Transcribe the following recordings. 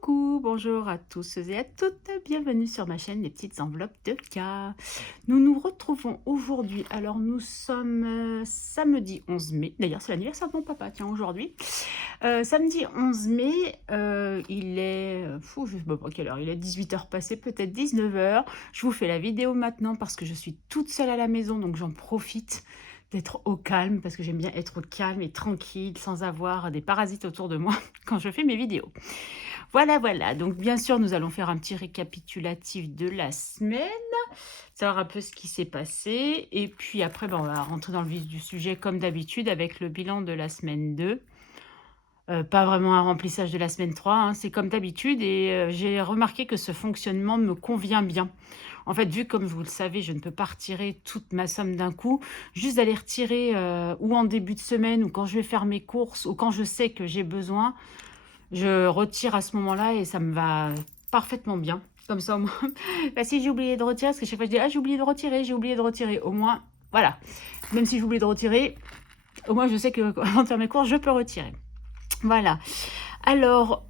Coucou, bonjour à tous et à toutes, bienvenue sur ma chaîne Les Petites Enveloppes de K. Nous nous retrouvons aujourd'hui, alors nous sommes samedi 11 mai, d'ailleurs c'est l'anniversaire de mon papa, tiens aujourd'hui. Samedi 11 mai, il est, je sais pas quelle heure, il est 18 h passé, peut-être 19 h. Je vous fais la vidéo maintenant parce que je suis toute seule à la maison, donc j'en profite d'être au calme, parce que j'aime bien être au calme et tranquille, sans avoir des parasites autour de moi quand je fais mes vidéos. Voilà, voilà. Donc, bien sûr, nous allons faire un petit récapitulatif de la semaine, savoir un peu ce qui s'est passé. Et puis après, on va rentrer dans le vif du sujet comme d'habitude avec le bilan de la semaine 2. Pas vraiment un remplissage de la semaine 3, hein, c'est comme d'habitude. Et j'ai remarqué que ce fonctionnement me convient bien. En fait, vu comme vous le savez, je ne peux pas retirer toute ma somme d'un coup. Juste d'aller retirer ou en début de semaine ou quand je vais faire mes courses ou quand je sais que j'ai besoin. Je retire à ce moment-là et ça me va parfaitement bien. Comme ça, au moins, bah, si j'ai oublié de retirer, parce que chaque fois je dis: «Ah, j'ai oublié de retirer, j'ai oublié de retirer». Au moins, voilà. Même si j'ai oublié de retirer, au moins je sais que avant de faire mes courses, je peux retirer. Voilà. Alors,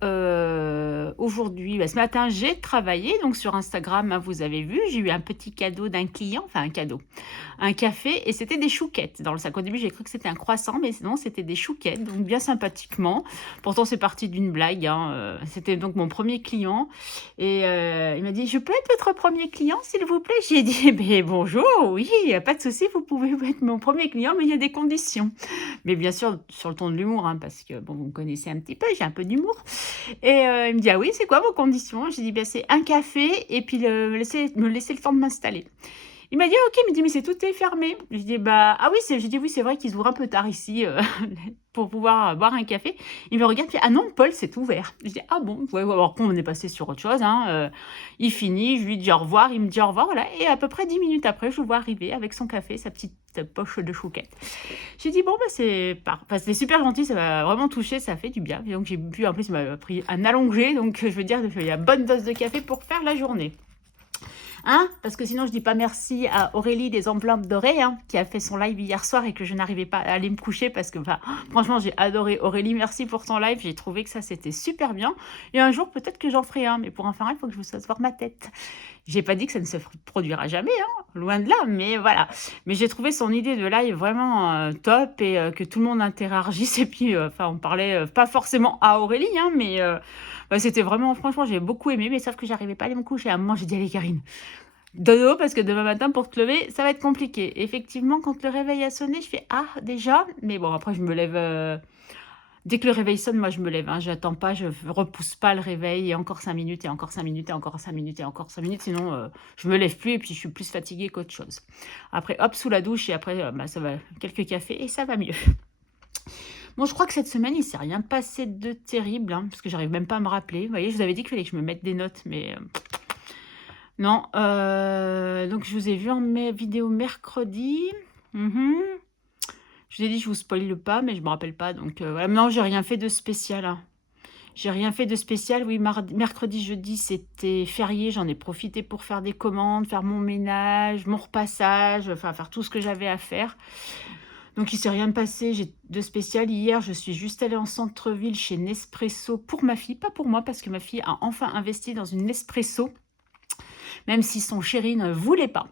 aujourd'hui, ce matin, j'ai travaillé donc sur Instagram, hein, vous avez vu, j'ai eu un petit cadeau d'un client, enfin un cadeau, un café et c'était des chouquettes dans le sac. Au début, j'ai cru que c'était un croissant, mais non, c'était des chouquettes, donc bien sympathiquement. Pourtant, c'est parti d'une blague, hein, c'était donc mon premier client et il m'a dit: «Je peux être votre premier client, s'il vous plaît?» J'ai dit: «Eh beh, bonjour, oui, il y a pas de souci, vous pouvez être mon premier client, mais il y a des conditions». Mais bien sûr, sur le ton de l'humour, hein, parce que bon, vous me connaissez un petit peu, j'ai un peu d'humour. Et il me dit: «Ah oui, c'est quoi vos conditions?» J'ai dit: «Bah, c'est un café et puis me laisser le temps de m'installer». Il m'a dit: «Ah OK», il me dit: «Mais c'est tout est fermé». J'ai dit: «Bah, ah oui, j'ai dit: «Oui, c'est vrai qu'ils ouvrent un peu tard ici, pour pouvoir boire un café». Il me regarde, il fait: «Ah non, Paul, c'est ouvert». Je dis: «Ah bon?» Ouais, ouais, alors après on est passé sur autre chose, hein, il finit, je lui dis au revoir, il me dit au revoir, voilà et à peu près 10 minutes après, je le vois arriver avec son café, sa petite poche de chouquette. J'ai dit: «Bon, bah, enfin, c'était super gentil, ça m'a vraiment touchée, ça fait du bien». Et donc j'ai bu, en plus, il m'a pris un allongé, donc je veux dire, il y a bonne dose de café pour faire la journée. Hein? Parce que sinon je dis pas merci à Aurélie des Enveloppes Dorées, hein, qui a fait son live hier soir et que je n'arrivais pas à aller me coucher parce que, enfin, franchement, j'ai adoré. Aurélie, merci pour ton live. J'ai trouvé que ça, c'était super bien. Et un jour, peut-être que j'en ferai un, mais pour en faire un, il faut que je vous fasse voir ma tête. J'ai pas dit que ça ne se produira jamais, hein, loin de là, mais voilà. Mais j'ai trouvé son idée de live vraiment top et que tout le monde interagisse. Et puis, enfin, on parlait pas forcément à Aurélie, hein, mais bah, c'était vraiment, franchement, j'ai beaucoup aimé, mais sauf que j'arrivais pas à aller me coucher. À un moment, j'ai dit: «Allez, Karine, dodo, parce que demain matin, pour te lever, ça va être compliqué». Effectivement, quand le réveil a sonné, je fais: «Ah, déjà?» Mais bon, après, je me lève, dès que le réveil sonne, moi, je me lève, hein. J'attends pas, je repousse pas le réveil et encore 5 minutes et encore 5 minutes et encore 5 minutes et encore 5 minutes, sinon, je me lève plus et puis je suis plus fatiguée qu'autre chose. Après, hop, sous la douche et après, bah, ça va quelques cafés et ça va mieux. Bon, je crois que cette semaine, il s'est rien passé de terrible, hein, parce que j'arrive même pas à me rappeler. Vous voyez, je vous avais dit qu'il fallait que je me mette des notes, mais non, donc je vous ai vu en vidéo mercredi. Mmh. Je vous ai dit, je vous spoile pas, mais je me rappelle pas, donc voilà. Non, j'ai rien fait de spécial, hein. J'ai rien fait de spécial. Oui, mercredi, jeudi, c'était férié. J'en ai profité pour faire des commandes, faire mon ménage, mon repassage, enfin faire tout ce que j'avais à faire. Donc il s'est rien passé de spécial. Hier, je suis juste allée en centre-ville chez Nespresso pour ma fille, pas pour moi, parce que ma fille a enfin investi dans une Nespresso, même si son chéri ne voulait pas.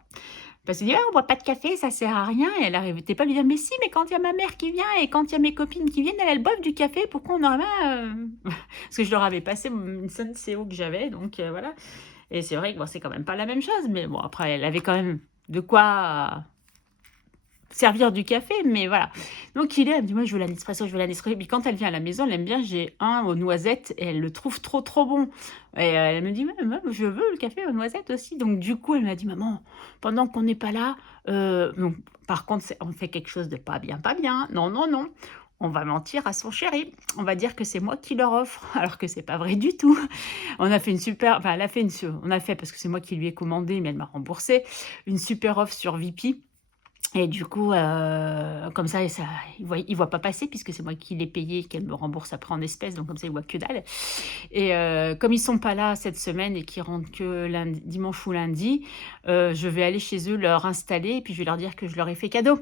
Parce qu'il dit: «Ah, on boit pas de café, ça sert à rien», et elle arrêtait pas de lui dire: «Mais si, mais quand il y a ma mère qui vient et quand il y a mes copines qui viennent, elles boivent du café, pourquoi on aurait pas, Parce que je leur avais passé une Senseo que j'avais, donc voilà. Et c'est vrai que bon, c'est quand même pas la même chose, mais bon, après, elle avait quand même de quoi servir du café, mais voilà. Donc elle me dit: «Moi, je veux la Nespresso, je veux la Nespresso». Et puis quand elle vient à la maison, elle aime bien, j'ai un aux noisettes et elle le trouve trop, trop bon. Et elle me dit: «Ouais, maman, je veux le café aux noisettes aussi». Donc du coup, elle m'a dit: «Maman, pendant qu'on n'est pas là, donc par contre, on fait quelque chose de pas bien, pas bien. Non, non, non, on va mentir à son chéri. On va dire que c'est moi qui leur offre», alors que c'est pas vrai du tout. On a fait une super, enfin, elle a fait on a fait, parce que c'est moi qui lui ai commandé, mais elle m'a remboursé, une super offre sur Vipi. Et du coup, comme ça, il voit pas passer puisque c'est moi qui l'ai payé et qu'elle me rembourse après en espèces, donc comme ça, il voit que dalle. Et comme ils sont pas là cette semaine et qu'ils rentrent que dimanche ou lundi, je vais aller chez eux, leur installer et puis je vais leur dire que je leur ai fait cadeau,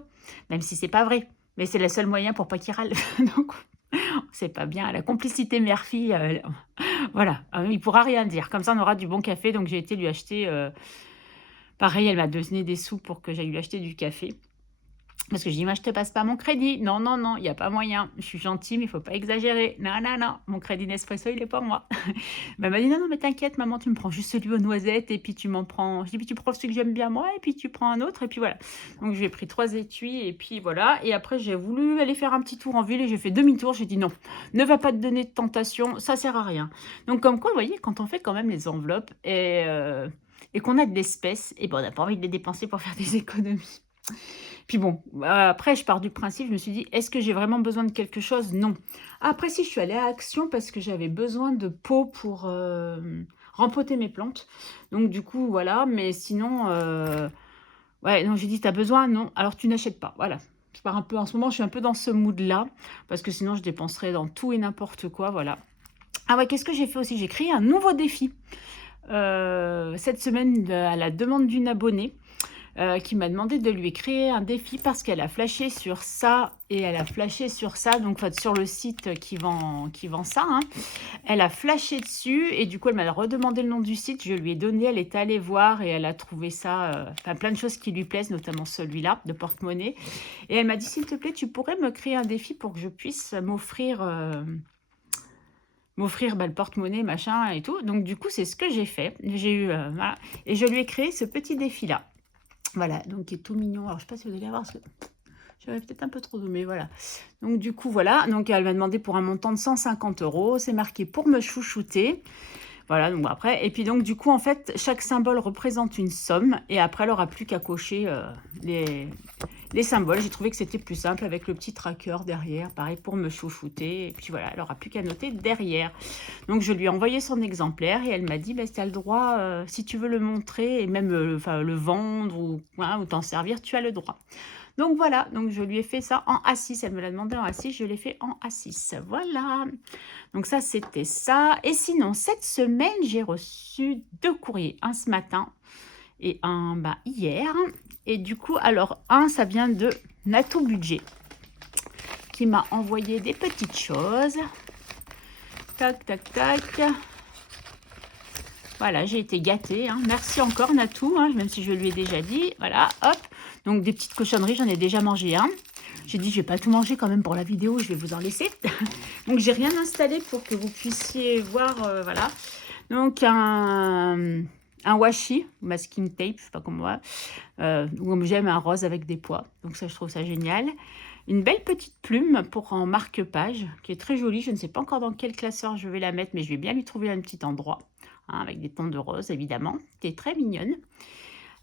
même si c'est pas vrai. Mais c'est le seul moyen pour pas qu'ils râlent. Donc C'est pas bien, la complicité mère-fille, voilà, il pourra rien dire. Comme ça, on aura du bon café, donc j'ai été lui acheter, pareil, elle m'a donné des sous pour que j'aille lui acheter du café. Parce que je dis: «Moi, je te passe pas mon crédit». «Non, non, non, il y a pas moyen. Je suis gentille, mais il faut pas exagérer. Non, non, non, mon crédit Nespresso, il est pour moi». Bah, elle m'a dit: «Non, non, mais t'inquiète maman, tu me prends juste celui aux noisettes et puis tu m'en prends». Je dis: «Puis tu prends celui que j'aime bien moi et puis tu prends un autre» et puis voilà. Donc j'ai pris 3 étuis et puis voilà et après j'ai voulu aller faire un petit tour en ville et j'ai fait demi-tour. J'ai dit: «Non, ne va pas te donner de tentation, ça sert à rien». Donc comme quoi, vous voyez, quand on fait quand même les enveloppes et qu'on a de l'espèce et ben, on n'a pas envie de les dépenser pour faire des économies. Puis bon, après je pars du principe, je me suis dit: «Est-ce que j'ai vraiment besoin de quelque chose? Non». Après si, je suis allée à Action parce que j'avais besoin de pot pour, rempoter mes plantes. Donc du coup, voilà, mais sinon, ouais, non, j'ai dit: «Tu as besoin? Non, alors tu n'achètes pas». Voilà. Je pars un peu en ce moment, je suis un peu dans ce mood-là, parce que sinon je dépenserais dans tout et n'importe quoi, voilà. Ah ouais, qu'est-ce que j'ai fait aussi? J'ai créé un nouveau défi, cette semaine, à la demande d'une abonnée qui m'a demandé de lui créer un défi parce qu'elle a flashé sur ça et elle a flashé sur ça, donc enfin, sur le site qui vend ça, hein. Elle a flashé dessus et du coup, elle m'a redemandé le nom du site. Je lui ai donné, elle est allée voir et elle a trouvé ça, enfin plein de choses qui lui plaisent, notamment celui-là de porte-monnaie et elle m'a dit: «S'il te plaît, tu pourrais me créer un défi pour que je puisse m'offrir, bah, le porte-monnaie, machin et tout». Donc du coup, c'est ce que j'ai fait. J'ai eu, voilà et je lui ai créé ce petit défi-là. Voilà, donc qui est tout mignon. Alors je sais pas si vous allez voir parce que j'avais peut-être un peu trop zoomé, voilà. Donc du coup, voilà, donc elle m'a demandé pour un montant de 150 €. C'est marqué: «Pour me chouchouter». Voilà, donc bon après et puis donc du coup, en fait, chaque symbole représente une somme et après elle aura plus qu'à cocher, les les symboles. J'ai trouvé que c'était plus simple avec le petit tracker derrière, pareil pour me chouchouter et puis voilà, elle aura plus qu'à noter derrière. Donc je lui ai envoyé son exemplaire et elle m'a dit: «Bah, tu as le droit, si tu veux le montrer et même, enfin le vendre ou voilà, ou t'en servir, tu as le droit». Donc voilà, donc je lui ai fait ça en A6. Elle me l'a demandé en A6, je l'ai fait en A6. Voilà. Donc ça, c'était ça. Et sinon, cette semaine, j'ai reçu 2 courriers, un ce matin et un, bah, hier. Et du coup, alors un, ça vient de Nato Budget qui m'a envoyé des petites choses. Tac, tac, tac. Voilà, j'ai été gâtée, hein. Merci encore Natou, hein, même si je lui ai déjà dit. Voilà, hop. Donc des petites cochonneries, j'en ai déjà mangé un. J'ai dit: «Je vais pas tout manger quand même pour la vidéo, je vais vous en laisser». Donc j'ai rien installé pour que vous puissiez voir, voilà. Donc un washi, masking tape, je sais pas comment on va, ou j'aime un rose avec des pois. Donc ça, je trouve ça génial. Une belle petite plume pour en marque-page, qui est très jolie. Je ne sais pas encore dans quel classeur je vais la mettre, mais je vais bien lui trouver un petit endroit, hein, avec des tons de rose évidemment, qui est très mignonne.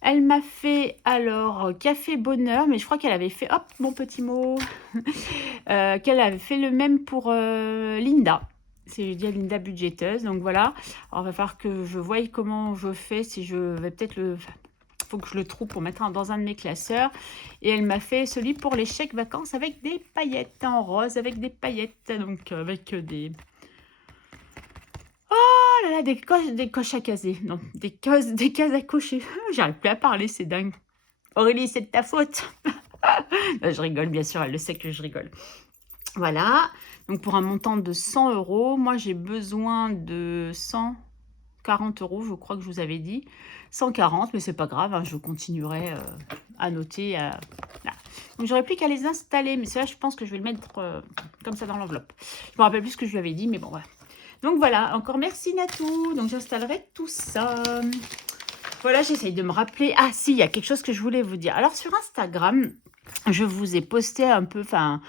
Elle m'a fait alors café bonheur, mais je crois qu'elle avait fait, hop, mon petit mot, qu'elle avait fait le même pour Linda. C'est je dis à Linda budgéteuse, donc voilà. Alors, il va falloir que je voie comment je fais, si je vais peut-être le. Faut que je le trouve pour mettre dans un de mes classeurs. Et elle m'a fait celui pour les chèques vacances avec des paillettes en rose, avec des paillettes, donc avec oh là là, des coches à caser. Non, des cases à cocher. J'arrive plus à parler, c'est dingue. Aurélie, c'est de ta faute. Je rigole, bien sûr, elle le sait que je rigole. Voilà, donc pour un montant de 100 €, moi j'ai besoin de 140 €, je crois que je vous avais dit. 140, mais c'est pas grave, hein, je continuerai, à noter, voilà. Donc j'aurais plus qu'à les installer, mais ça, je pense que je vais le mettre, comme ça dans l'enveloppe. Je me rappelle plus ce que je lui avais dit, mais bon, voilà. Donc voilà, encore merci Natou, donc j'installerai tout ça. Voilà, j'essaye de me rappeler. Ah si, il y a quelque chose que je voulais vous dire. Alors sur Instagram, je vous ai posté un peu, enfin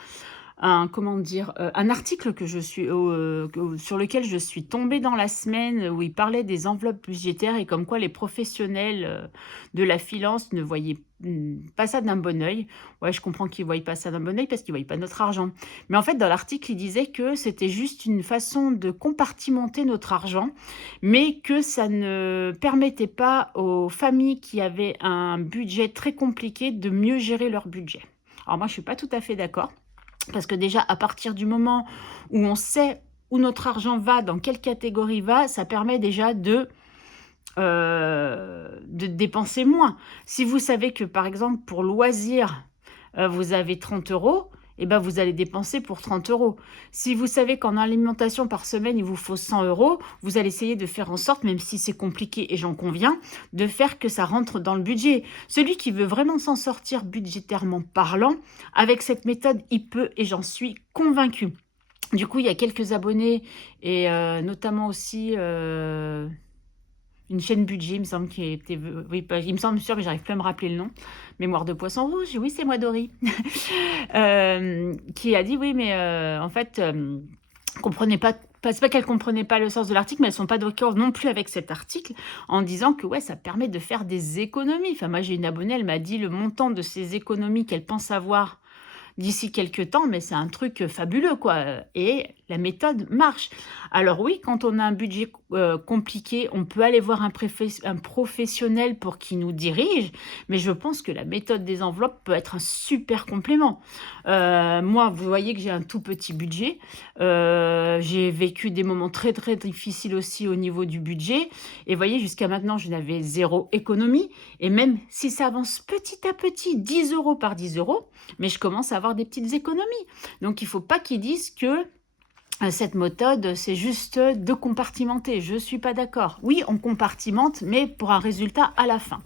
comment dire? Un article que je suis sur lequel je suis tombée dans la semaine, où il parlait des enveloppes budgétaires et comme quoi les professionnels, de la finance ne voyaient, pas ça d'un bon œil. Ouais, je comprends qu'ils ne voient pas ça d'un bon œil parce qu'ils ne voient pas notre argent. Mais en fait, dans l'article, il disait que c'était juste une façon de compartimenter notre argent, mais que ça ne permettait pas aux familles qui avaient un budget très compliqué de mieux gérer leur budget. Alors moi, je suis pas tout à fait d'accord. Parce que déjà, à partir du moment où on sait où notre argent va, dans quelle catégorie va, ça permet déjà de dépenser moins. Si vous savez que, par exemple, pour loisirs, vous avez 30 €, eh ben, vous allez dépenser pour 30 euros. Si vous savez qu'en alimentation par semaine, il vous faut 100 euros, vous allez essayer de faire en sorte, même si c'est compliqué et j'en conviens, de faire que ça rentre dans le budget. Celui qui veut vraiment s'en sortir budgétairement parlant, avec cette méthode, il peut et j'en suis convaincue. Du coup, il y a quelques abonnés et notamment aussi une chaîne budget, il me semble, qui était, oui, il me semble sûr, mais j'arrive plus à me rappeler le nom. Mémoire de poisson rouge, oui, c'est moi Dory. Qui a dit oui, mais en fait, comprenez c'est pas qu'elle comprenait pas le sens de l'article, mais elles sont pas d'accord non plus avec cet article, en disant que ouais, ça permet de faire des économies. Enfin, moi, j'ai une abonnée, elle m'a dit le montant de ses économies qu'elle pense avoir d'ici quelques temps, mais c'est un truc fabuleux, quoi. Et la méthode marche. Alors oui, quand on a un budget compliqué, on peut aller voir un professionnel pour qu'il nous dirige, mais je pense que la méthode des enveloppes peut être un super complément. Moi, vous voyez que j'ai un tout petit budget. J'ai vécu des moments très très difficiles aussi au niveau du budget. Et vous voyez, jusqu'à maintenant, je n'avais zéro économie. Et même si ça avance petit à petit, 10 euros par 10 euros, mais je commence à avoir des petites économies. Donc, il ne faut pas qu'ils disent que cette méthode, c'est juste de compartimenter. Je ne suis pas d'accord. Oui, on compartimente, mais pour un résultat à la fin.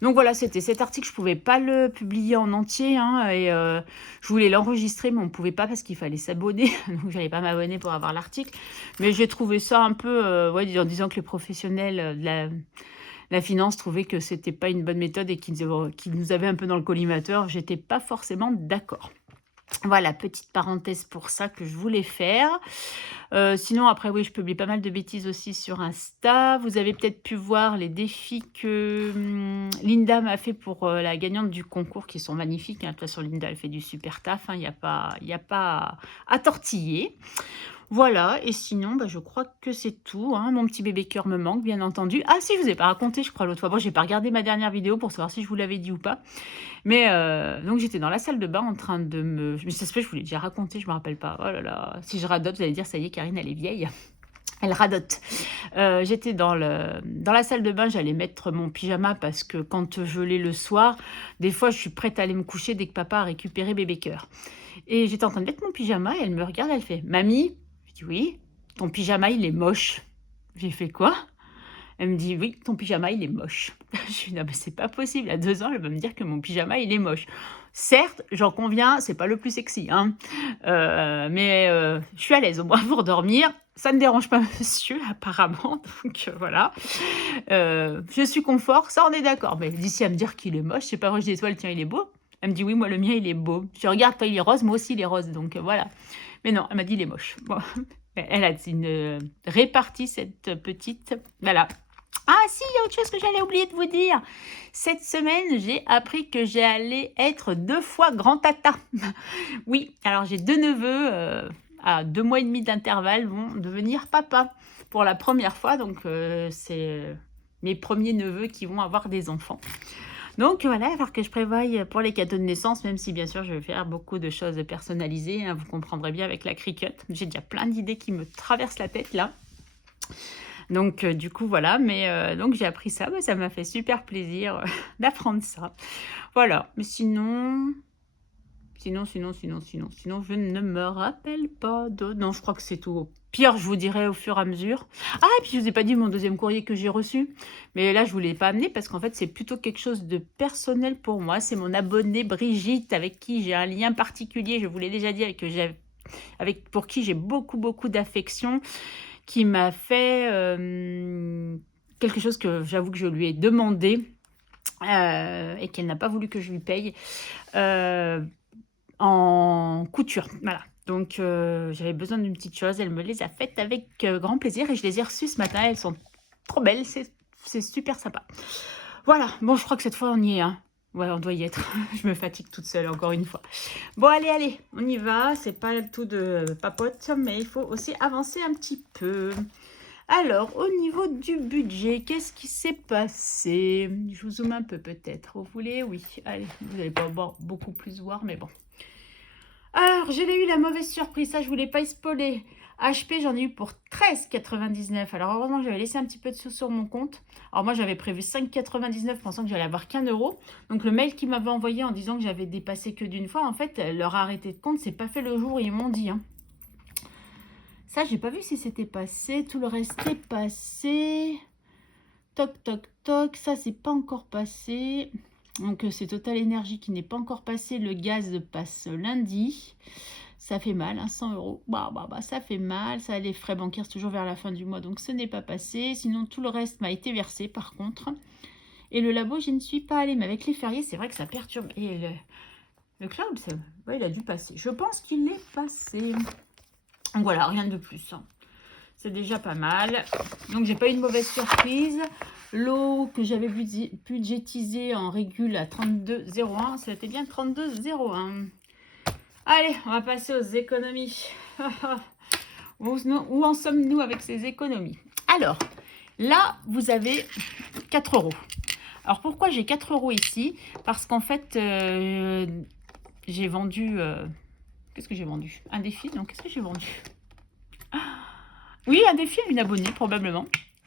Donc voilà, c'était cet article, je ne pouvais pas le publier en entier, hein, et je voulais l'enregistrer, mais on ne pouvait pas parce qu'il fallait s'abonner, donc je n'allais pas m'abonner pour avoir l'article. Mais j'ai trouvé ça un peu, ouais, en disant que les professionnels de la finance trouvaient que c'était pas une bonne méthode et qu'ils nous avaient un peu dans le collimateur, j'étais pas forcément d'accord. Voilà, petite parenthèse pour ça que je voulais faire. Sinon, après, oui, je publie pas mal de bêtises aussi sur Insta. Vous avez peut-être pu voir les défis que Linda m'a fait pour la gagnante du concours, qui sont magnifiques, hein. De toute façon, Linda, elle fait du super taf, hein. Il y a pas à tortiller. Voilà, et sinon, bah, je crois que c'est tout, hein. Mon petit bébé cœur me manque, bien entendu. Ah si, je vous ai pas raconté, je crois, l'autre fois. Bon, j'ai pas regardé ma dernière vidéo pour savoir si je vous l'avais dit ou pas. Mais donc j'étais dans la salle de bain en train de me... Mais ça se fait, je vous l'ai déjà raconté, je me rappelle pas. Oh là là, si je radote, vous allez dire, ça y est, Karine, elle est vieille. Elle radote. J'étais dans la salle de bain, j'allais mettre mon pyjama parce que quand je l'ai le soir, des fois, je suis prête à aller me coucher dès que papa a récupéré bébé cœur. Et j'étais en train de mettre mon pyjama et elle me regarde, elle fait: «Mamie?» Je dis: «Oui?» «Ton pyjama, il est moche». J'ai fait: «Quoi?» Elle me dit: «Oui, ton pyjama, il est moche». Je lui dis: «Non, mais c'est pas possible, à 2 ans, elle va me dire que mon pyjama, il est moche». Certes, j'en conviens, c'est pas le plus sexy, hein, mais je suis à l'aise au moins pour dormir. Ça ne dérange pas monsieur apparemment, donc voilà. Je suis confort, ça on est d'accord, mais d'ici à me dire qu'il est moche, c'est pas vrai, je dis: «Toi, le tien, il est beau?» Elle me dit: «Oui, moi, le mien, il est beau». Je dis: «Regarde, toi, il est rose, moi aussi, il est rose», donc voilà. Mais non, elle m'a dit: «Il est moche». Bon, elle a une répartie cette petite, voilà. Ah si, il y a autre chose que j'allais oublier de vous dire. Cette semaine, j'ai appris que j'allais être 2 fois grand tata. Oui, alors j'ai 2 neveux, à 2 mois et demi d'intervalle, vont devenir papa pour la première fois. Donc c'est mes premiers neveux qui vont avoir des enfants. Donc voilà, il va falloir que je prévoie pour les cadeaux de naissance, même si bien sûr je vais faire beaucoup de choses personnalisées, hein, vous comprendrez bien avec la Cricut. J'ai déjà plein d'idées qui me traversent la tête là. Donc du coup voilà, mais donc j'ai appris ça, bah, ça m'a fait super plaisir d'apprendre ça. Voilà, mais sinon, je ne me rappelle pas d'autres. Non, je crois que c'est tout. Au pire, je vous dirai au fur et à mesure. Ah, et puis je vous ai pas dit mon deuxième courrier que j'ai reçu, mais là je vous l'ai pas amené parce qu'en fait c'est plutôt quelque chose de personnel pour moi. C'est mon abonnée Brigitte avec qui j'ai un lien particulier, je vous l'ai déjà dit, pour qui j'ai beaucoup d'affection, qui m'a fait quelque chose que j'avoue que je lui ai demandé et qu'elle n'a pas voulu que je lui paye en couture. Voilà. Donc j'avais besoin d'une petite chose, elle me les a faites avec grand plaisir et je les ai reçues ce matin. Elles sont trop belles, c'est super sympa. Voilà, bon, je crois que cette fois on y est, hein. Ouais, on doit y être. Je me fatigue toute seule encore une fois. Bon, allez, on y va. C'est pas le tout de papote, mais il faut aussi avancer un petit peu. Alors, au niveau du budget, qu'est-ce qui s'est passé? Je vous zoome un peu peut-être. Vous voulez? Oui. Allez, vous n'allez pas beaucoup plus voir, mais bon. Alors, j'ai eu la mauvaise surprise. Ça, je voulais pas spoiler. HP, j'en ai eu pour 13,99 €. Alors heureusement que j'avais laissé un petit peu de sous sur mon compte. Alors moi, j'avais prévu 5,99 € pensant que j'allais avoir qu'1 €. Donc le mail qu'ils m'avaient envoyé en disant que j'avais dépassé que d'une fois, en fait, leur arrêté de compte, c'est pas fait le jour où ils m'ont dit, hein. Ça, j'ai pas vu si c'était passé. Tout le reste est passé. Toc, toc, toc. Ça, c'est pas encore passé. Donc, c'est Total Énergie qui n'est pas encore passé. Le gaz passe lundi. Ça fait mal, hein, 100 €. Ça fait mal. Ça, les frais bancaires, c'est toujours vers la fin du mois. Donc, ce n'est pas passé. Sinon, tout le reste m'a été versé, par contre. Et le labo, je ne suis pas allée. Mais avec les fériés, c'est vrai que ça perturbe. Et le cloud, ouais, il a dû passer. Je pense qu'il est passé. Donc voilà, rien de plus, hein. C'est déjà pas mal. Donc j'ai pas eu une mauvaise surprise. L'eau que j'avais budgétisée en régule à 32,01, c'était bien 32,01. Allez, on va passer aux économies. Où en sommes-nous avec ces économies? Alors, là, vous avez 4 €. Alors pourquoi j'ai 4 € ici? Parce qu'en fait, j'ai vendu... qu'est-ce que j'ai vendu? Un défi? Non, qu'est-ce que j'ai vendu? Oui, un défi à une abonnée, probablement.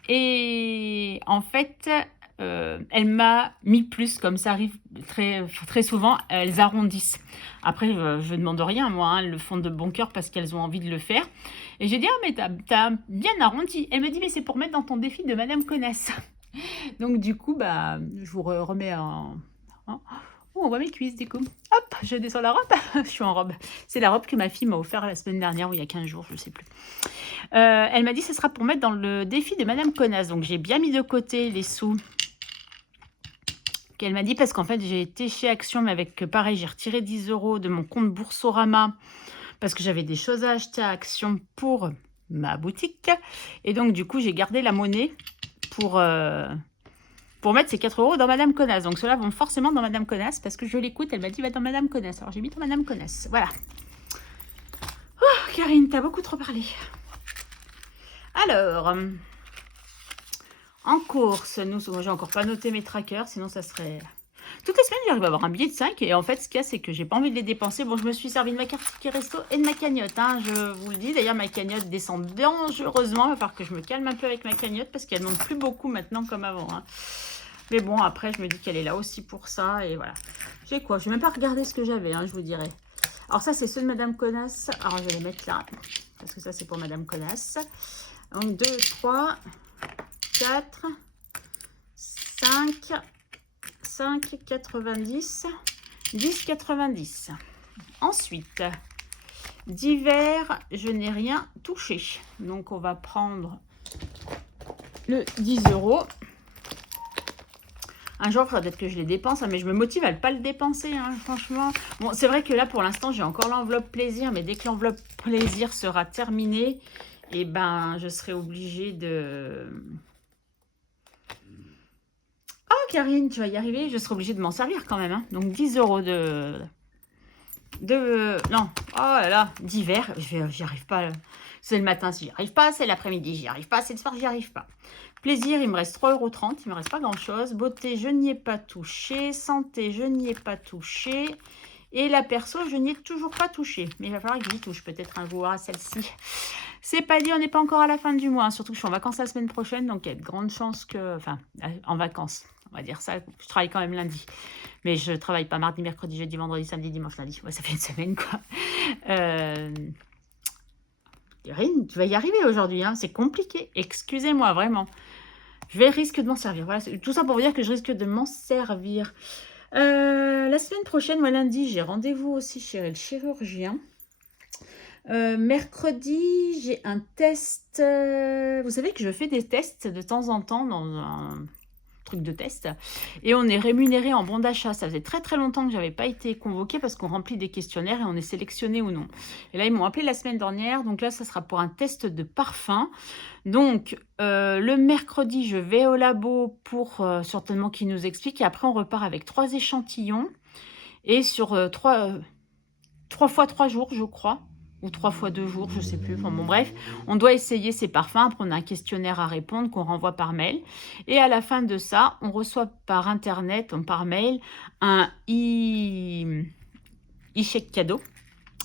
Et en fait, elle m'a mis plus, comme ça arrive très, très souvent, elles arrondissent. Après, je ne demande rien, moi, hein, elles le font de bon cœur parce qu'elles ont envie de le faire. Et j'ai dit, ah, mais t'as bien arrondi. Elle me dit, mais c'est pour mettre dans ton défi de Madame Connasse. Donc, du coup, bah, je vous remets en... Oh, on voit mes cuisses, du coup. Hop, je descends la robe. Je suis en robe. C'est la robe que ma fille m'a offert la semaine dernière, ou il y a 15 jours, je ne sais plus. Elle m'a dit que ce sera pour mettre dans le défi de Madame Connasse. Donc, j'ai bien mis de côté les sous qu'elle m'a dit, parce qu'en fait, j'ai été chez Action, mais avec, pareil, j'ai retiré 10 € de mon compte Boursorama, parce que j'avais des choses à acheter à Action pour ma boutique. Et donc, du coup, j'ai gardé la monnaie pour mettre ces 4 € dans Madame Connasse. Donc, ceux-là vont forcément dans Madame Connasse, parce que je l'écoute, elle m'a dit, va dans Madame Connasse. Alors, j'ai mis dans Madame Connasse. Voilà. Oh, Karine, t'as beaucoup trop parlé. Alors, en course, j'ai encore pas noté mes trackers, sinon ça serait... Toutes les semaines, j'arrive à avoir un billet de 5, et en fait, ce qu'il y a, c'est que j'ai pas envie de les dépenser. Bon, je me suis servi de ma carte ticket resto et de ma cagnotte, hein, je vous le dis. D'ailleurs, ma cagnotte descend dangereusement. Il va falloir que je me calme un peu avec ma cagnotte, parce qu'elle monte plus beaucoup maintenant comme avant, hein. Mais bon, après, je me dis qu'elle est là aussi pour ça, et voilà. J'ai quoi? Je vais même pas regarder ce que j'avais, hein, je vous dirai. Alors ça, c'est ceux de Madame Connasse. Alors, je vais les mettre là, parce que ça, c'est pour Madame Connasse. Donc, 2, 3, 4, 5, 90, 10, 90. Ensuite, divers, je n'ai rien touché. Donc, on va prendre le 10 €. Un jour, il faudra peut-être que je les dépense, hein, mais je me motive à ne pas le dépenser, hein, franchement. Bon, c'est vrai que là, pour l'instant, j'ai encore l'enveloppe plaisir, mais dès que l'enveloppe plaisir sera terminée, et ben, je serai obligée de... Oh, Karine, tu vas y arriver. Je serai obligée de m'en servir quand même, hein. Donc, 10 € non, oh là là, d'hiver. J'y arrive pas. C'est le matin, si j'y arrive pas. C'est l'après-midi, j'y arrive pas. C'est le soir, j'y arrive pas. Plaisir, il me reste 3,30 €. Il me reste pas grand-chose. Beauté, je n'y ai pas touché. Santé, je n'y ai pas touché. Et la perso, je n'y ai toujours pas touché. Mais il va falloir que j'y touche peut-être un jour à celle-ci. C'est pas dit, on n'est pas encore à la fin du mois, hein. Surtout que je suis en vacances la semaine prochaine. Donc, il y a de grandes chances que... Enfin, en vacances, on va dire ça. Je travaille quand même lundi. Mais je travaille pas mardi, mercredi, jeudi, vendredi, samedi, dimanche, lundi. Ouais, ça fait une semaine, quoi. Karine, tu vas y arriver aujourd'hui, hein. C'est compliqué. Excusez-moi, vraiment. Je risque de m'en servir. Voilà, tout ça pour vous dire que je risque de m'en servir. La semaine prochaine, moi, lundi, j'ai rendez-vous aussi chez le chirurgien. Mercredi, j'ai un test. Vous savez que je fais des tests de temps en temps dans un truc de test. Et on est rémunéré en bon d'achat. Ça faisait très très longtemps que je n'avais pas été convoquée parce qu'on remplit des questionnaires et on est sélectionné ou non. Et là, ils m'ont appelé la semaine dernière. Donc là, ça sera pour un test de parfum. Donc, le mercredi, je vais au labo pour certainement qu'ils nous expliquent. Et après, on repart avec 3 échantillons. Et sur 3 fois 3 jours, je crois. Ou 3 fois 2 jours, je ne sais plus. Enfin, bon, bref, on doit essayer ces parfums. Après, on a un questionnaire à répondre qu'on renvoie par mail. Et à la fin de ça, on reçoit par Internet, par mail, un e-chèque cadeau.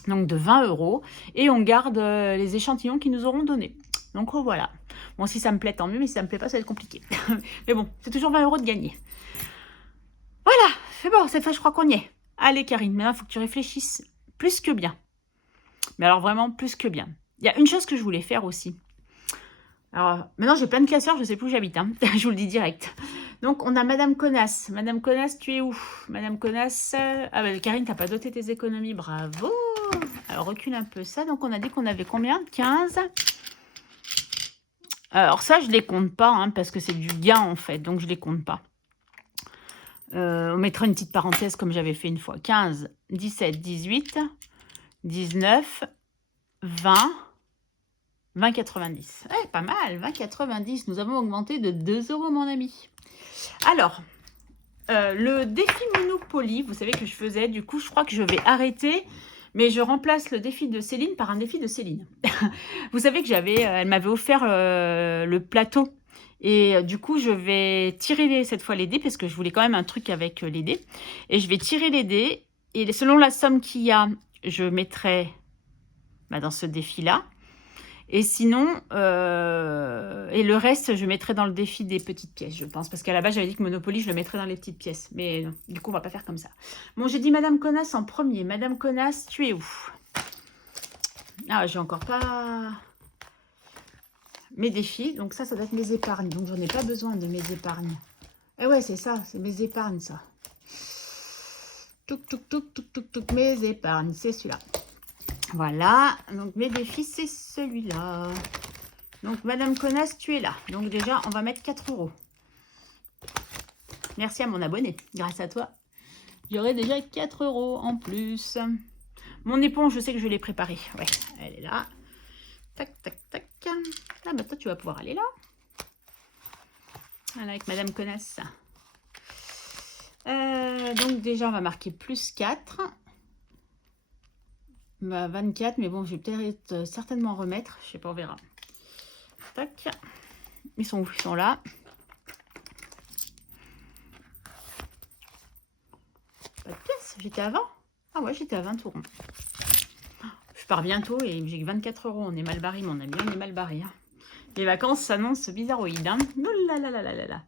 donc de 20 €, et on garde les échantillons qu'ils nous auront donnés. Donc voilà. Bon, si ça me plaît, tant mieux, mais si ça me plaît pas, ça va être compliqué. Mais bon, c'est toujours 20 € de gagner. Voilà, c'est bon, cette fois, je crois qu'on y est. Allez, Karine, maintenant, il faut que tu réfléchisses plus que bien. Mais alors, vraiment, plus que bien. Il y a une chose que je voulais faire aussi. Alors, maintenant, j'ai plein de classeurs, je ne sais plus où j'habite. Hein. Je vous le dis direct. Donc, on a Madame Connasse. Madame Connasse, tu es où? Madame Connasse. Ah, bah, Karine, tu n'as pas doté tes économies. Bravo. Alors, recule un peu ça. Donc, on a dit qu'on avait combien? 15. Alors, ça, je ne les compte pas, hein, parce que c'est du gain, en fait. Donc, je ne les compte pas. On mettra une petite parenthèse comme j'avais fait une fois. 15, 17, 18, 19, 20, 20,90. Ouais, pas mal, 20,90. Nous avons augmenté de 2 €, mon ami. Alors, le défi Monopoly, vous savez que je faisais, du coup, je crois que je vais arrêter, mais je remplace le défi de Céline par un défi de Céline. Vous savez que elle m'avait offert le plateau. Et du coup, je vais tirer cette fois les dés, parce que je voulais quand même un truc avec les dés. Et je vais tirer les dés, et selon la somme qu'il y a, je mettrai dans ce défi-là. Et sinon, et le reste, je mettrai dans le défi des petites pièces, je pense. Parce qu'à la base, j'avais dit que Monopoly, je le mettrais dans les petites pièces. Mais non, du coup, on va pas faire comme ça. Bon, j'ai dit Madame Connasse en premier. Madame Connasse, tu es où? Ah, j'ai encore pas mes défis. Donc ça doit être mes épargnes. Donc, j'en ai pas besoin de mes épargnes. Eh ouais, c'est ça. C'est mes épargnes, ça. Touc, touc, touc, touc, touc, touc. Mes épargnes, c'est celui-là. Voilà, donc mes défis, c'est celui-là. Donc, Madame Connasse, tu es là. Donc, déjà, on va mettre 4 €. Merci à mon abonné. Grâce à toi, j'aurai déjà 4 € en plus. Mon éponge, je sais que je l'ai préparée. Ouais, elle est là. Tac, tac, tac. Ah, bah, toi, tu vas pouvoir aller là. Voilà, avec Madame Connasse. Donc, déjà, on va marquer plus 4. 24, mais bon, je vais peut-être certainement remettre. Je sais pas, on verra. Tac. Ils sont où? Ils sont là. Pas de pièces. J'étais à 20. Ah ouais, j'étais à 20 €. Je pars bientôt et j'ai que 24 €. On est mal barré, mon ami. On est mal barré. Hein. Les vacances s'annoncent bizarroïdes. Hein. Oh là là là là là là.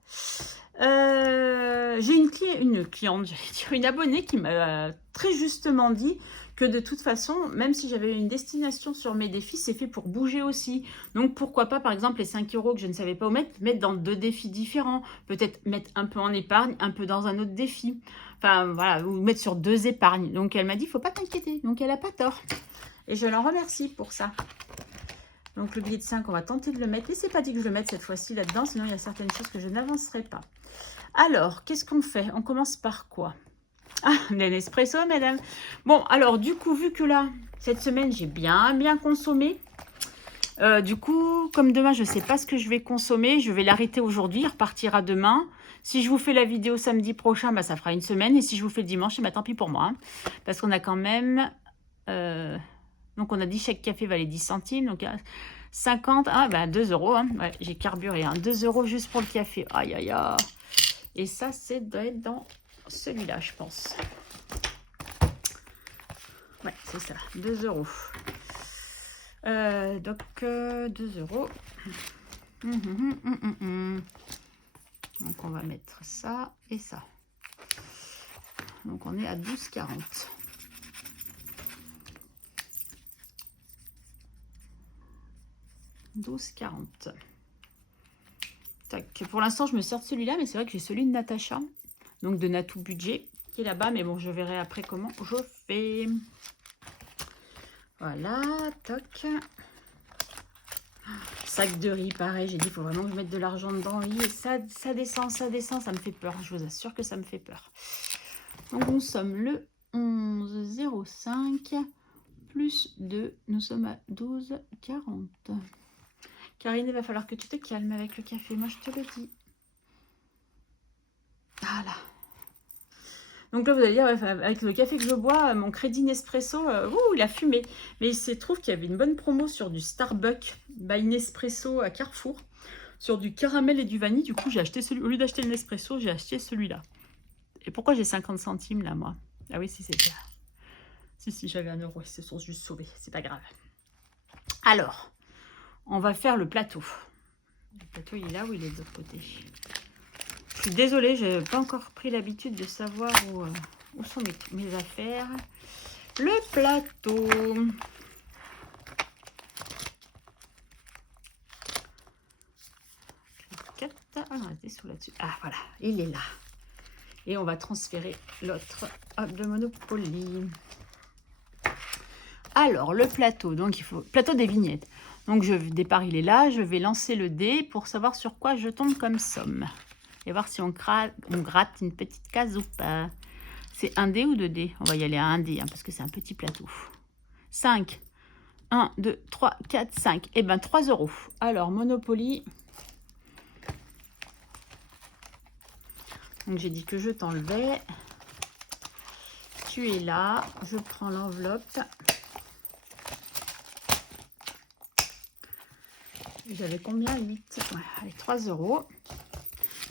J'ai une cliente, j'allais dire une abonnée qui m'a très justement dit que de toute façon, même si j'avais une destination sur mes défis, c'est fait pour bouger aussi. Donc pourquoi pas, par exemple, les 5 € que je ne savais pas où mettre dans 2 défis différents. Peut-être mettre un peu en épargne, un peu dans un autre défi. Enfin voilà, ou mettre sur 2 épargnes. Donc elle m'a dit, il ne faut pas t'inquiéter. Donc elle n'a pas tort. Et je l'en remercie pour ça. Donc le billet de 5, on va tenter de le mettre. Et c'est pas dit que je le mette cette fois-ci là-dedans, sinon il y a certaines choses que je n'avancerai pas. Alors, qu'est-ce qu'on fait? On commence par quoi? Ah, un espresso, madame. Bon, alors du coup, vu que là, cette semaine, j'ai bien consommé. Du coup, comme demain, je ne sais pas ce que je vais consommer. Je vais l'arrêter aujourd'hui, il repartira demain. Si je vous fais la vidéo samedi prochain, bah, ça fera une semaine. Et si je vous fais le dimanche, bah, tant pis pour moi. Hein, parce qu'on a quand même... donc, on a dit chaque café valait 10 centimes. Donc, 50... Ah, bah, 2 €. Hein. Ouais, j'ai carburé. Hein. 2 € juste pour le café. Aïe, aïe, aïe. Et ça, c'est doit être dans celui-là, je pense. Ouais, c'est ça. 2 €. Donc, 2 €. Donc, on va mettre ça et ça. Donc, on est à 12,40. Tac. Pour l'instant, je me sers de celui-là, mais c'est vrai que j'ai celui de Natacha, donc de Natou Budget, qui est là-bas. Mais bon, je verrai après comment je fais. Voilà, toc. Sac de riz, pareil, j'ai dit, il faut vraiment que je mette de l'argent dedans. Et ça descend, ça me fait peur. Je vous assure que ça me fait peur. Donc, nous sommes le 11,05 plus 2. Nous sommes à 12,40. Karine, il va falloir que tu te calmes avec le café. Moi, je te le dis. Voilà. Donc là, vous allez dire, avec le café que je bois, mon crédit Nespresso, il a fumé. Mais il se trouve qu'il y avait une bonne promo sur du Starbucks by Nespresso à Carrefour, sur du caramel et du vanille. Du coup, j'ai acheté celui, au lieu d'acheter le Nespresso, j'ai acheté celui-là. Et pourquoi j'ai 50 centimes là, moi? Ah oui, si, c'est ça. Si, j'avais 1 €. Ils se sont juste sauvés. C'est pas grave. Alors, on va faire le plateau. Le plateau, il est là ou il est de l'autre côté? Je suis désolée, je n'ai pas encore pris l'habitude de savoir où sont mes affaires. Le plateau. Ah non, il est sous là-dessus. Ah voilà, il est là. Et on va transférer l'autre de Monopoly. Alors, le plateau, donc il faut plateau des vignettes. Donc, départ, il est là. Je vais lancer le dé pour savoir sur quoi je tombe comme somme. Et voir si on gratte une petite case ou pas. C'est un dé ou 2 dés? On va y aller à un dé, hein, parce que c'est un petit plateau. 5. 1, 2, 3, 4, 5. Eh bien, 3 €. Alors, Monopoly. Donc, j'ai dit que je t'enlevais. Tu es là. Je prends l'enveloppe. J'avais combien? 8. Ouais, allez, 3 €.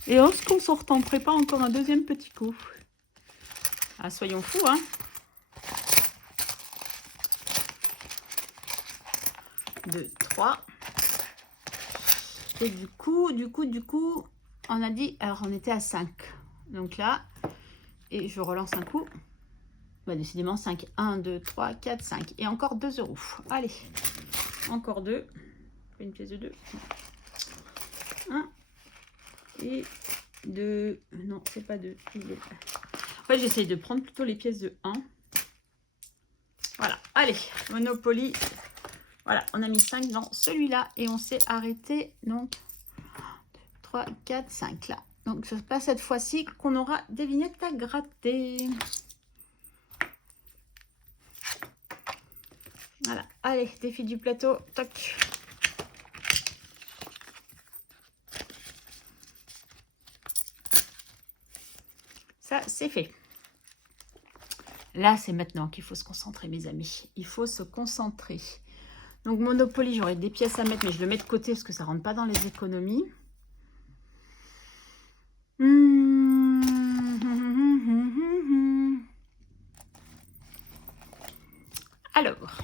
Et est-ce qu'on s'en retenterait pas encore un deuxième petit coup? Ah, soyons fous, hein. 2, 3. Et du coup, on a dit, alors on était à 5. Donc là, et je relance un coup. Bah, décidément, 5. 1, 2, 3, 4, 5. Et encore 2 €. Allez, encore 2. Une pièce de 2. 1 et 2. Non, c'est pas 2. En fait, j'essaye de prendre plutôt les pièces de 1. Voilà, allez, Monopoly. Voilà, on a mis 5 dans celui-là et on s'est arrêté. Donc, 3, 4, 5 là. Donc, c'est pas cette fois-ci qu'on aura des vignettes à gratter. Voilà, allez, défi du plateau. Toc. Ça, c'est fait. Là, c'est maintenant qu'il faut se concentrer, mes amis. Il faut se concentrer. Donc, Monopoly, j'aurais des pièces à mettre, mais je le mets de côté parce que ça ne rentre pas dans les économies. Alors.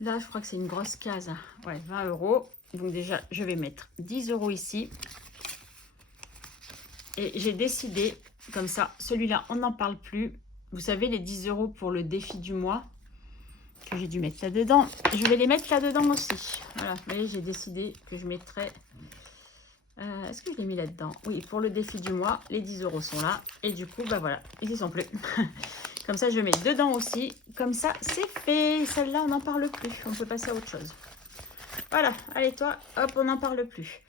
Là, je crois que c'est une grosse case. Ouais, 20 €. Donc déjà, je vais mettre 10 € ici. Et j'ai décidé, comme ça, celui-là, on n'en parle plus. Vous savez, les 10 € pour le défi du mois que j'ai dû mettre là-dedans. Je vais les mettre là-dedans aussi. Voilà, vous voyez, j'ai décidé que je mettrais... Est-ce que je l'ai mis là-dedans? Oui, pour le défi du mois, les 10 € sont là. Et du coup, bah voilà, ils y sont plus. Comme ça, je mets dedans aussi. Comme ça, c'est fait. Celle-là, on n'en parle plus. On peut passer à autre chose. Voilà. Allez, toi, hop, on n'en parle plus.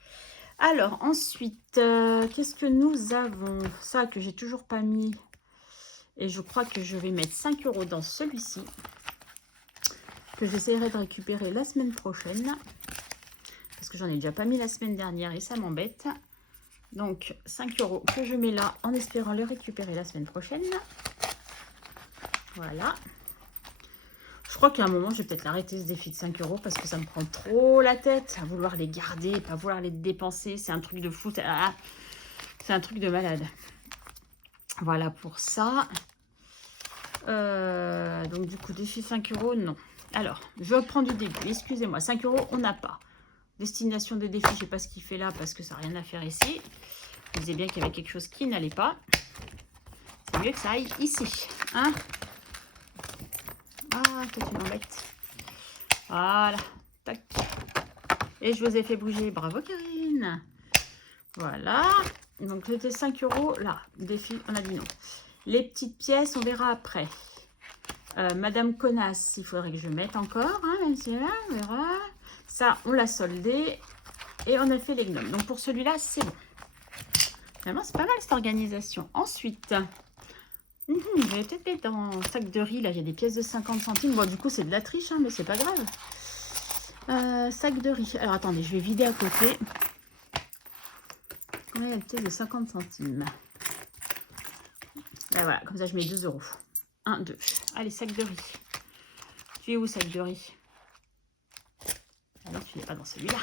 Alors, ensuite, qu'est-ce que nous avons? Ça que j'ai toujours pas mis. Et je crois que je vais mettre 5 € dans celui-ci. Que j'essaierai de récupérer la semaine prochaine. Parce que j'en ai déjà pas mis la semaine dernière et ça m'embête. Donc, 5 € que je mets là en espérant les récupérer la semaine prochaine. Voilà. Je crois qu'à un moment, je vais peut-être l'arrêter ce défi de 5 € parce que ça me prend trop la tête à vouloir les garder, pas vouloir les dépenser. C'est un truc de fou. C'est un truc de malade. Voilà pour ça. Donc, du coup, défi 5 €, non. Alors, je reprends du début. Excusez-moi, 5 €, on n'a pas. Destination des défis, je ne sais pas ce qu'il fait là parce que ça n'a rien à faire ici. Je disais bien qu'il y avait quelque chose qui n'allait pas. C'est mieux que ça aille ici. Hein? Ah, toi tu m'embêtes. Voilà. Tac. Et je vous ai fait bouger. Bravo Karine. Voilà. Donc c'était 5 € là. Défi, on a dit non. Les petites pièces, on verra après. Madame Connasse, il faudrait que je mette encore. Hein, même si là, on verra. Ça, on l'a soldé. Et on a fait les gnomes. Donc pour celui-là, c'est bon. Vraiment, c'est pas mal cette organisation. Ensuite, je vais peut-être mettre dans un sac de riz. Là, il y a des pièces de 50 centimes. Bon, du coup, c'est de la triche, hein, mais c'est pas grave. Sac de riz. Alors, attendez, je vais vider à côté. Combien il y a de pièces de 50 centimes? Là, voilà, comme ça, je mets 2 €. 1, 2. Allez, sac de riz. Tu es où, sac de riz? Ah non, tu n'es pas dans celui-là.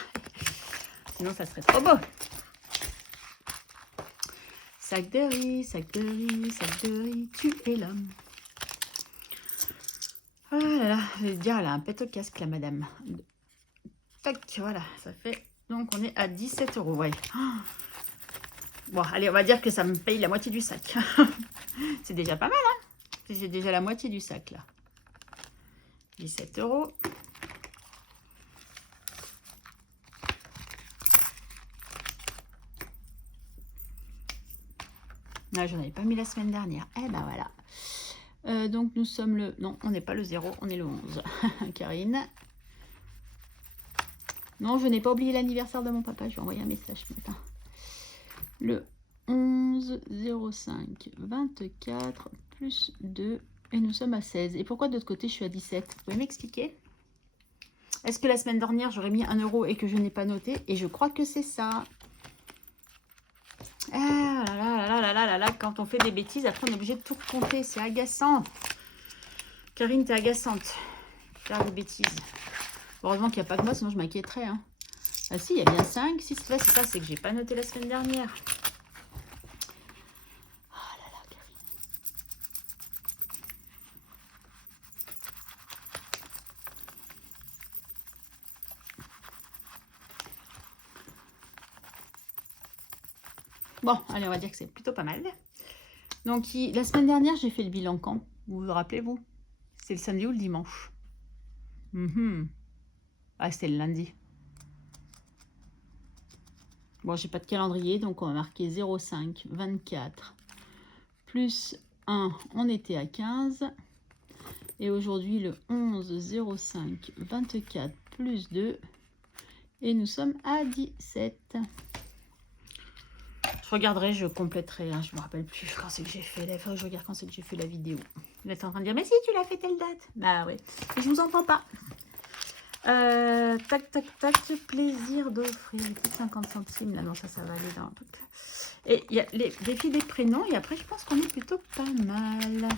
Sinon, ça serait trop beau. Sac de riz, sac de riz, sac de riz, tu es l'homme. Oh là là, je vais dire, elle a un pet au casque, la madame. Tac, voilà, ça fait... Donc, on est à 17 €, ouais. Oh. Bon, allez, on va dire que ça me paye la moitié du sac. C'est déjà pas mal, hein? J'ai déjà la moitié du sac, là. 17 €. Ah, j'en avais pas mis la semaine dernière. Eh ben voilà. Donc, nous sommes le... Non, on n'est pas le 0, on est le 11. Karine. Non, je n'ai pas oublié l'anniversaire de mon papa. Je lui ai envoyé un message ce matin. Le 11 05 24 plus 2. Et nous sommes à 16. Et pourquoi de l'autre côté, je suis à 17? Vous pouvez m'expliquer? Est-ce que la semaine dernière, j'aurais mis 1 € et que je n'ai pas noté? Et je crois que c'est ça. Ah là là là là là là là, quand on fait des bêtises, après on est obligé de tout compter. C'est agaçant. Karine, t'es agaçante. Faire des bêtises. Heureusement qu'il n'y a pas que moi, sinon je m'inquiéterais. Hein. Ah si, il y a bien 5. Si c'est ça, c'est que j'ai pas noté la semaine dernière. Oh là là, Karine. Bon, allez, on va dire que c'est plutôt pas mal. Donc, la semaine dernière, j'ai fait le bilan quand? Vous vous rappelez, vous? C'est le samedi ou le dimanche? Ah, c'était le lundi. Bon, j'ai pas de calendrier, donc on va marquer 0,5, 24. Plus 1, on était à 15. Et aujourd'hui, le 11, 0,5, 24 plus 2. Et nous sommes à 17. Je regarderai, je compléterai. Hein, je me rappelle plus quand c'est que j'ai fait. Il faut que je regarde quand c'est que j'ai fait la vidéo. Vous êtes en train de dire, mais si, tu l'as fait telle date. Bah ouais. Et je vous entends pas. Tac, tac, tac. Plaisir d'offrir. Les petites 50 centimes. Là, non, ça va aller dans tout. Et il y a les défis des prénoms. Et après, je pense qu'on est plutôt pas mal.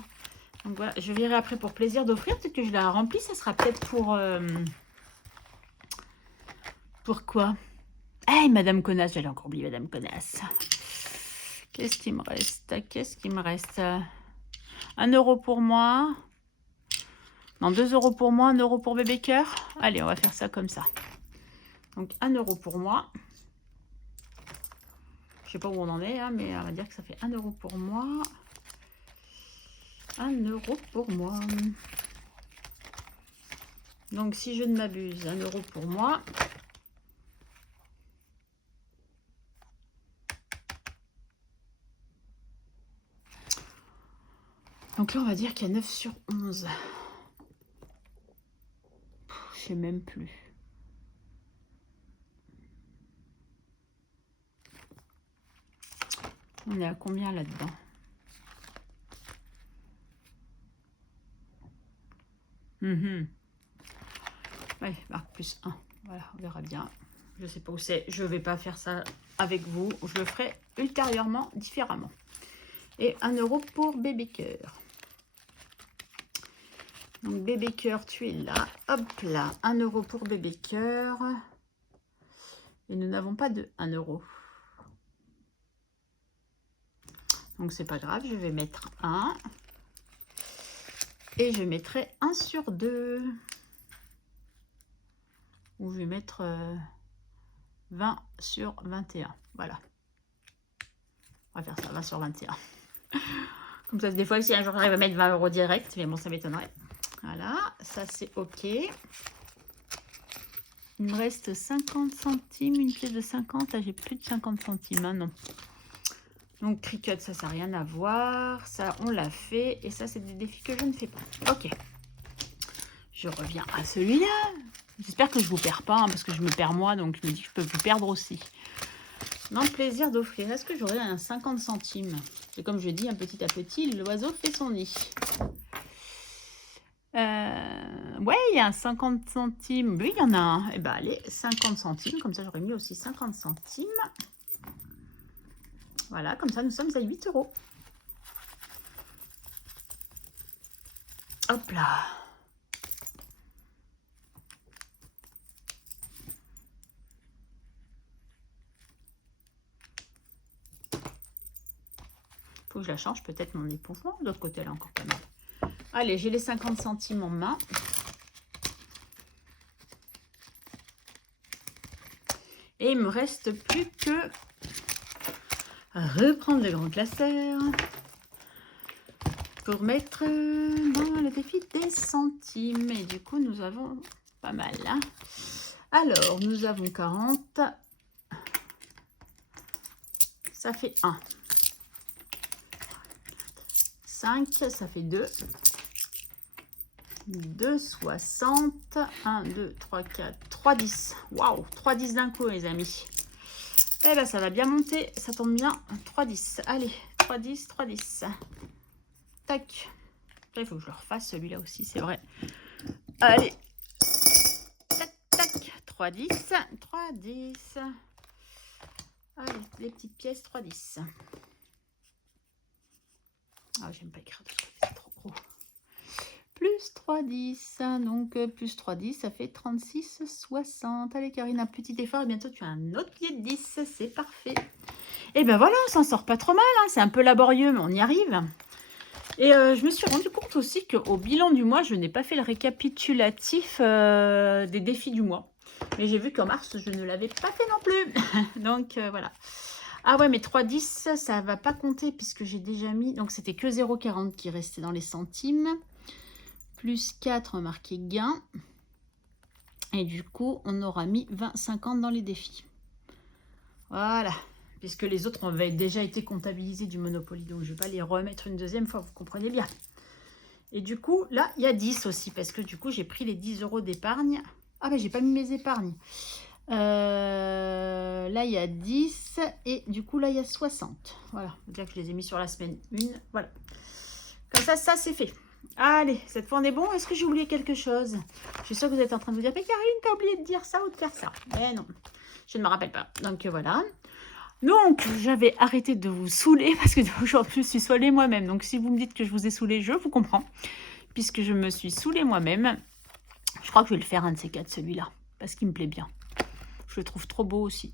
Donc voilà, je verrai après pour plaisir d'offrir. Peut-être que je la remplis. Ça sera peut-être pour... Pour quoi? Hey, Madame Connasse. J'allais encore oublier Madame Connasse. Qu'est-ce qui me reste? Qu'est-ce qui me reste? 1 € pour moi. Non, 2 € pour moi, 1 € pour bébé cœur. Allez, on va faire ça comme ça. Donc, 1 € pour moi. Je sais pas où on en est, hein, mais on va dire que ça fait 1 € pour moi. 1 € pour moi. Donc, si je ne m'abuse, 1 € pour moi. Donc là, on va dire qu'il y a 9 sur 11. Je sais même plus. On est à combien là-dedans? Oui, marque plus 1. Voilà, on verra bien. Je ne sais pas où c'est. Je ne vais pas faire ça avec vous. Je le ferai ultérieurement, différemment. Et 1 € pour bébé cœur. Donc, bébé cœur, tu es là. Hop là, 1 € pour bébé cœur. Et nous n'avons pas de 1 €. Donc, c'est pas grave, je vais mettre 1. Et je mettrai 1 sur 2. Ou je vais mettre 20 sur 21. Voilà. On va faire ça, 20 sur 21. Comme ça, des fois, si un jour j'arrive à mettre 20 € direct, mais bon, ça m'étonnerait. Voilà, ça c'est OK. Il me reste 50 centimes, une pièce de 50. Là, j'ai plus de 50 centimes, hein, non. Donc, Cricut, ça n'a rien à voir. Ça, on l'a fait. Et ça, c'est des défis que je ne fais pas. OK. Je reviens à celui-là. J'espère que je ne vous perds pas, hein, parce que je me perds moi, donc je me dis que je peux vous perdre aussi. Non, plaisir d'offrir. Est-ce que j'aurai un 50 centimes? C'est comme je dis, un petit à petit, l'oiseau fait son nid. Ouais, il y a un 50 centimes. Oui, il y en a un. Eh bien, allez, 50 centimes. Comme ça, j'aurais mis aussi 50 centimes. Voilà, comme ça, nous sommes à 8 €. Hop là. que je la change peut-être mon éponge. De l'autre côté, elle est encore pas mal. Allez, j'ai les 50 centimes en main. Et il me reste plus que à reprendre le grand classeur pour mettre dans le défi des centimes. Et du coup, nous avons pas mal. Hein. Alors, nous avons 40. Ça fait 1. 5, ça fait 2. 2, 60. 1, 2, 3, 4, 3, 10. Waouh, 3, 10 d'un coup, les amis. Eh bien, ça va bien monter. Ça tombe bien. 3, 10. Allez, 3, 10, 3, 10. Tac. Il faut que je le refasse, celui-là aussi, c'est vrai. Allez. Tac, tac. 3, 10. 3, 10. Allez, les petites pièces, 3, 10. Ah, j'aime pas écrire de ce côté, c'est trop gros. Plus 3, 10. Donc, plus 3, 10, ça fait 36, 60. Allez, Karine, un petit effort. Et bientôt, tu as un autre billet de 10. C'est parfait. Et ben voilà, on s'en sort pas trop mal. Hein. C'est un peu laborieux, mais on y arrive. Et je me suis rendu compte aussi qu'au bilan du mois, je n'ai pas fait le récapitulatif des défis du mois. Mais j'ai vu qu'en mars, je ne l'avais pas fait non plus. Donc, voilà. Ah ouais, mais 3,10, ça ne va pas compter puisque j'ai déjà mis... Donc, c'était que 0,40 qui restait dans les centimes. Plus 4 marqué gain. Et du coup, on aura mis 20,50 dans les défis. Voilà. Puisque les autres avaient déjà été comptabilisés du Monopoly. Donc, je ne vais pas les remettre une deuxième fois, vous comprenez bien. Et du coup, là, il y a 10 aussi. Parce que du coup, j'ai pris les 10 € d'épargne. Ah ben, j'ai pas mis mes épargnes. Là, il y a 10. Et du coup, là, il y a 60. Voilà. On va dire que je les ai mis sur la semaine 1. Voilà. Comme ça c'est fait. Allez, cette fois, on est bon. Est-ce que j'ai oublié quelque chose? Je suis sûre que vous êtes en train de vous dire, mais Karine, t'as oublié de dire ça ou de faire ça. Mais non, je ne me rappelle pas. Donc, voilà. Donc, j'avais arrêté de vous saouler parce que aujourd'hui, je suis saoulée moi-même. Donc, si vous me dites que je vous ai saoulé, je vous comprends. Puisque je me suis saoulée moi-même. Je crois que je vais le faire un de ces quatre, celui-là. Parce qu'il me plaît bien. Je le trouve trop beau aussi.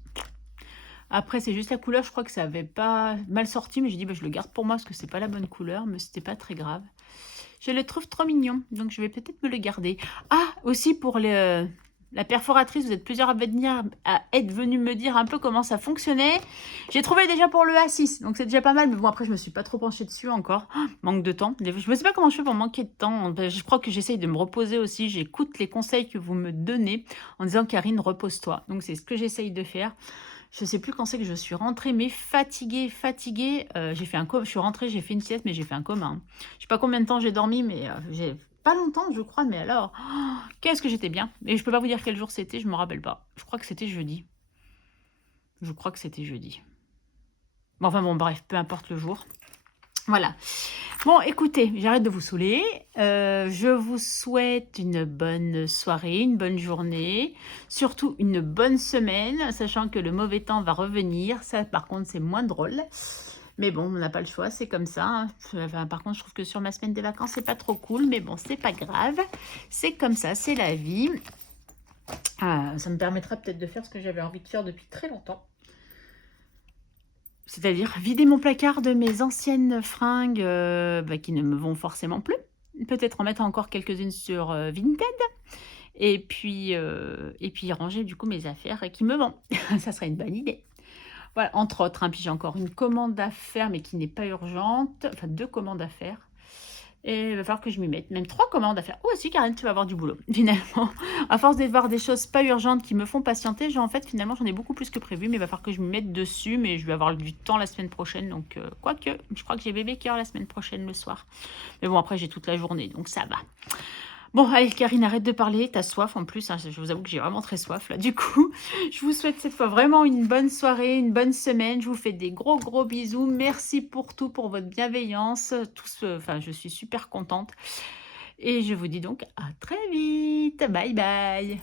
Après, c'est juste la couleur. Je crois que ça avait pas mal sorti. Mais j'ai dit, bah, je le garde pour moi parce que c'est pas la bonne couleur. Mais c'était pas très grave. Je le trouve trop mignon. Donc, je vais peut-être me le garder. Ah, aussi pour la perforatrice, vous êtes plusieurs à être venus me dire un peu comment ça fonctionnait. J'ai trouvé déjà pour le A6, donc c'est déjà pas mal. Mais bon, après, je me suis pas trop penchée dessus encore. Oh, manque de temps. Je ne sais pas comment je fais pour manquer de temps. Je crois que j'essaye de me reposer aussi. J'écoute les conseils que vous me donnez en disant, Karine, repose-toi. Donc, c'est ce que j'essaye de faire. Je ne sais plus quand c'est que je suis rentrée, mais fatiguée. J'ai fait un coma. Je suis rentrée, j'ai fait une sieste, mais j'ai fait un coma. Hein. Je ne sais pas combien de temps j'ai dormi, mais j'ai pas longtemps, je crois. Mais alors, oh, qu'est-ce que j'étais bien. Et je peux pas vous dire quel jour c'était, je me rappelle pas. Je crois que c'était jeudi. Je crois que c'était jeudi. Bon, enfin bon, bref, peu importe le jour. Voilà. Bon, écoutez, j'arrête de vous saouler. Je vous souhaite une bonne soirée, une bonne journée, surtout une bonne semaine, sachant que le mauvais temps va revenir. Ça, par contre, c'est moins drôle. Mais bon, on n'a pas le choix, c'est comme ça. Hein. Enfin, par contre, je trouve que sur ma semaine des vacances, c'est pas trop cool. Mais bon, c'est pas grave. C'est comme ça, c'est la vie. Ça me permettra peut-être de faire ce que j'avais envie de faire depuis très longtemps. C'est-à-dire vider mon placard de mes anciennes fringues qui ne me vont forcément plus. Peut-être en mettre encore quelques-unes sur Vinted. Et puis ranger du coup mes affaires qui me vont. Ça serait une bonne idée. Voilà, entre autres. Hein, puis j'ai encore une commande à faire, mais qui n'est pas urgente. Enfin, 2 commandes à faire. Et il va falloir que je m'y mette. Même 3 commandes à faire. Oh, si, Karine, tu vas avoir du boulot, finalement. À force de voir des choses pas urgentes qui me font patienter, en fait, finalement, j'en ai beaucoup plus que prévu. Mais il va falloir que je m'y mette dessus. Mais je vais avoir du temps la semaine prochaine. Donc, quoique, je crois que j'ai bébé cœur la semaine prochaine, le soir. Mais bon, après, j'ai toute la journée. Donc, ça va. Bon, allez, Karine, arrête de parler. T'as soif en plus. Hein, je vous avoue que j'ai vraiment très soif, là. Du coup, je vous souhaite cette fois vraiment une bonne soirée, une bonne semaine. Je vous fais des gros, gros bisous. Merci pour tout, pour votre bienveillance. Enfin, je suis super contente. Et je vous dis donc à très vite. Bye, bye.